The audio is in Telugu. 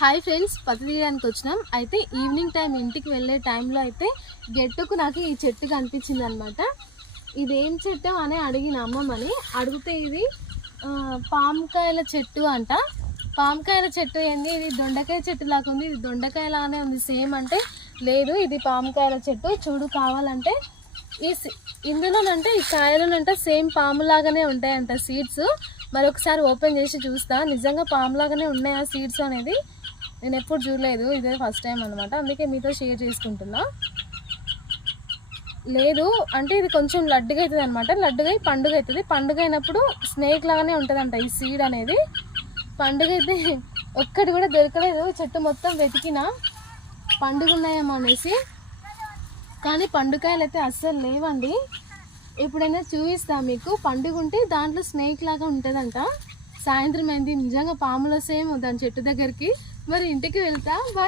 హాయ్ ఫ్రెండ్స్ పత్తి తీయడానికి వచ్చినాం. అయితే ఈవినింగ్ టైం ఇంటికి వెళ్ళే టైంలో అయితే గెట్టుకు నాకు ఈ చెట్టు కనిపించింది అనమాట ఇది ఏం చెట్టు అని అడిగిన అమ్మమ్మని. అడిగితే ఇది పాముకాయల పామకాయల చెట్టు అంట. పామకాయల చెట్టు ఏంది? ఇది దొండకాయ చెట్టు లాగా ఉంది. ఇది దొండకాయ లాగానే ఉంది. సేమ్ అంటే లేదు ఇది పామకాయల చెట్టు. చూడు కావాలంటే ఈ ఇందులోనంటే ఈ కాయలోనంటే సేమ్ పాములాగానే ఉంటాయంట సీడ్స్. మరి ఒకసారి ఓపెన్ చేసి చూస్తా. నిజంగా పాములాగానే ఉన్నాయా సీడ్స్ అనేది నేను ఎప్పుడు చూడలేదు. ఇదే ఫస్ట్ టైం అనమాట అందుకే మీతో షేర్ చేసుకుంటున్నా. లేదు అంటే ఇది కొంచెం లడ్డుగా అవుతుంది అనమాట లడ్డుగా అయి పండుగ అవుతుంది పండుగ అయినప్పుడు స్నేక్ లాగానే ఉంటుందంట ఈ సీడ్ అనేది. పండుగ అయితే ఒక్కటి కూడా దొరకలేదు. చెట్టు మొత్తం వెతికిన పండుగ ఉన్నాయేమో అనేసి. కానీ పండుకాయలు అయితే అస్సలు లేవండి. ఎప్పుడైనా చూపిస్తా మీకు. పండుగ ఉంటే దాంట్లో స్నేక్ లాగా ఉంటుందంట. సాయంత్రం అయింది. నిజంగా పాములు సేమ్ దాని చెట్టు దగ్గరికి. మరి ఇంటికి వెళ్తా. బాయ్.